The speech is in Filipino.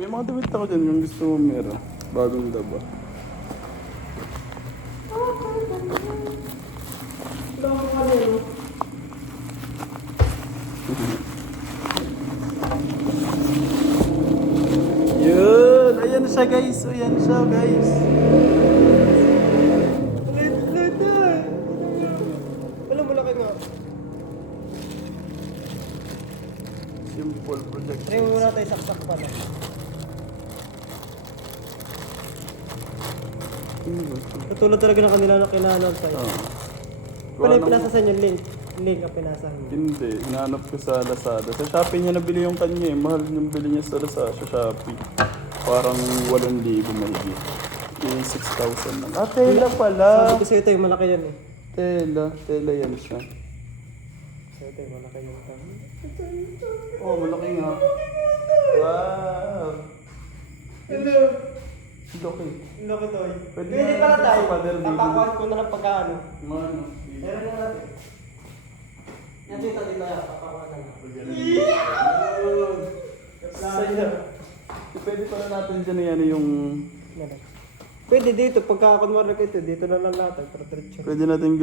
May mga damit ako dyan yung gusto mo meron. Bagong daba. Yun! Ayan siya guys! Ayan siya guys! Lit na. Alam mo laki nga. Simple project. Try mo muna tayo saksak pa lang. Katulad talaga ng kanila na kinahanap sa'yo. Wala yung pinasa sa inyo, link. Link ang pinasa mo. Hindi, hinanap ko sa Lazada. Sa Shopee niya nabili yung kanya eh. Mahal yung bili niya sa Lazada, sa Shopee. Parang 8,000 mahigit. Yung 6,000 lang. Ah, tela pala! Sabi ko sa'yo ito, yung malaki yan eh. Tela yan siya. Sa'yo ito, yung malaki yan. Oh, malaki nga. Wow! Hello! Laki. Laki to eh. Pwede Pwede na pala natin tayo. sa father baby. Papakuhan ko na lang pagkaano. Mano. Meron na natin. Yan dito yan. Papakuhan na lang. Sa'yo. Pwede pala natin dyan yan yung... Pwede dito, pagka kunwari ka ito, dito na lang natin. Para diretso. Pwede natin gawin.